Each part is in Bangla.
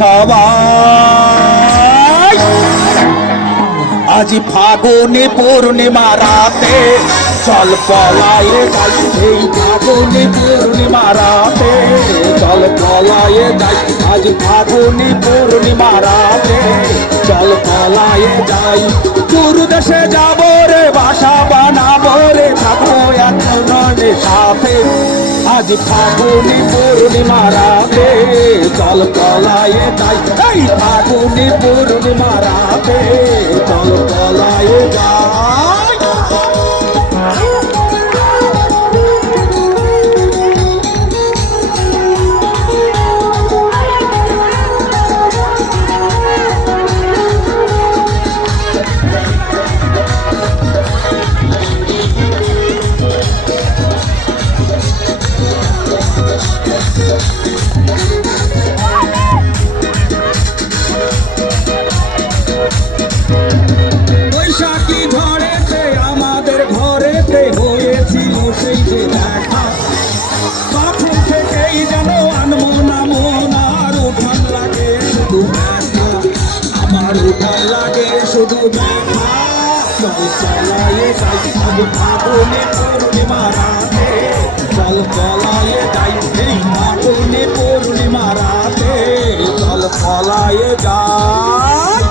সবাই আজ ফাগুনে পূর্ণিমা রাতে চল পলায়ে যাই এই ফাগুনে পূর্ণিমা রাতে চল পলায়ে যাই আজ ফাগুনে পূর্ণিমা রাতে চল পলায়ে যাই দূর দেশে যাবো রে বাসা বানাবো রে থাকবো একজনের সাথে আজ ফাগুনে পূর্ণিমা রাতে চল পলায়ে যাই এই ফাগুনে পূর্ণিমা রাতে চল পলায়ে যাই বৈশাখী ঝড়েতে আমাদের ঘরেতে হয়েছিল সেই যে দেখা তখন থেকেই যেন আনমো না মন আর উঠান লাগে শুধু দেখা আমার উঠান লাগে শুধু দেখা চল চলায়ে যাই আজ ফাগুনে পূর্ণিমা রাতে চল চলায়ে যাই এই ফাগুনে পূর্ণিমা রাতে চল চলায়ে যাই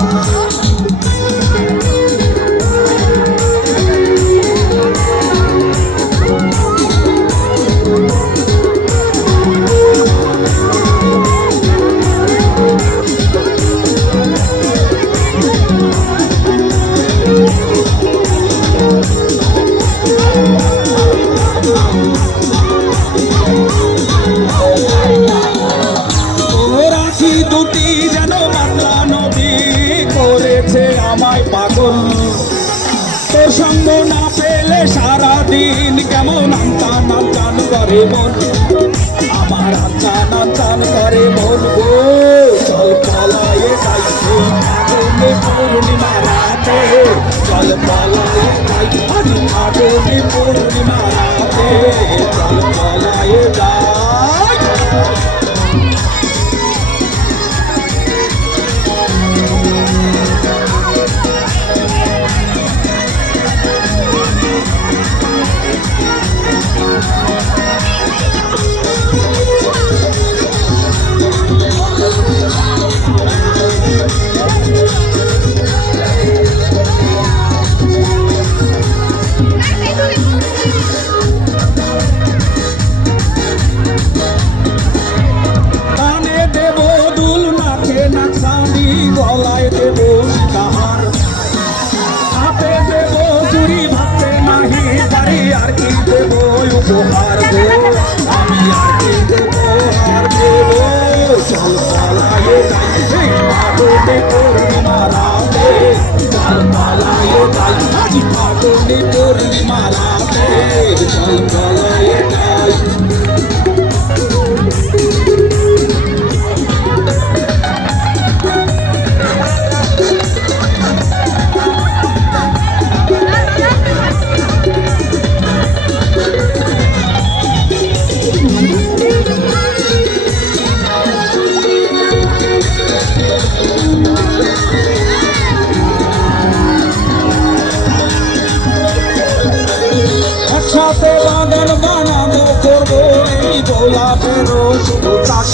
দুটি যেন বাংলা নদী করেছে আমায় পাগল তোর সঙ্গ না পেলে সারাদিন কেমন আনচান আনচান করে মন আমার আনচান আনচান করে মন গো চল পলায়ে যাই এই ফাগুনে পূর্ণিমা রাতে চল পলায়ে যাই আজ ফাগুনে পূর্ণিমা রাতে চল পলায়ে যাই গলায় দেব সীতাহার হাতে দেব চুরি ভাবতে নাহি পারি আর কি দেব উপহার গো আমি আর কি দেব আর দেব চল পালায়ে যাই এই ফাগুনে পূর্ণিমা রাতে চল পালায়ে যাই আজ ফাগুনে পূর্ণিমা রাতে চল পালায়ে যাই একসাথে বাগান বানাবো করবো এই গোলাপেরও শুধু চাষ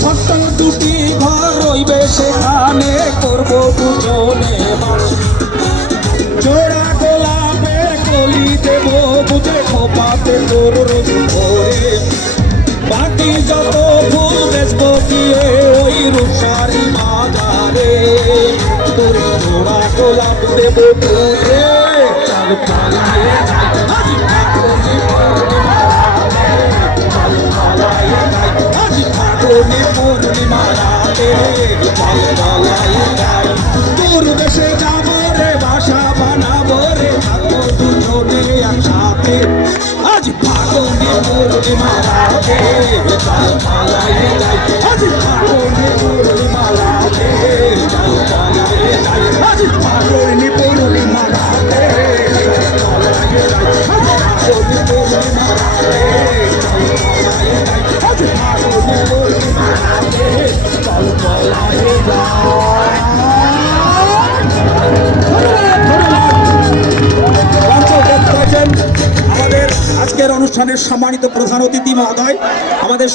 ছোট্ট দুটি ঘর রইবে সেখানে করবো দুজনে বাস জোড়া গোলাপে কলি দেবো বুঝে খোপাতে তোর রোজ ভরে বাকি যত ফুল বেচবো গিয়ে ওই রূপসারি বাজারে তোর জোড়া গোলাপ দেবো তোরে চল পালায়ে যাই আজ ফাগুনে পূর্ণিমা রাতে চল পালায়ে যাই আজ ফাগুনে পূর্ণিমা রাতে চল পালায়ে যাই দূর দেশে যাবো রে বাসা বানাবো রে থাকবো দুজনে একসাথে আজ ফাগুনে পূর্ণিমা রাতে চল পালায়ে যাই আজ ফাগুনে পূর্ণিমা রাতে চল পালায়ে যাই আজ ফাগুনে পূর্ণিমা রাতে চল পালায়ে যায়। ধন্যবাদ। মঞ্চে উপস্থিত হয়েছেন আমাদের আজকের অনুষ্ঠানের সম্মানিত প্রধান অতিথি মহোদয়, আমাদের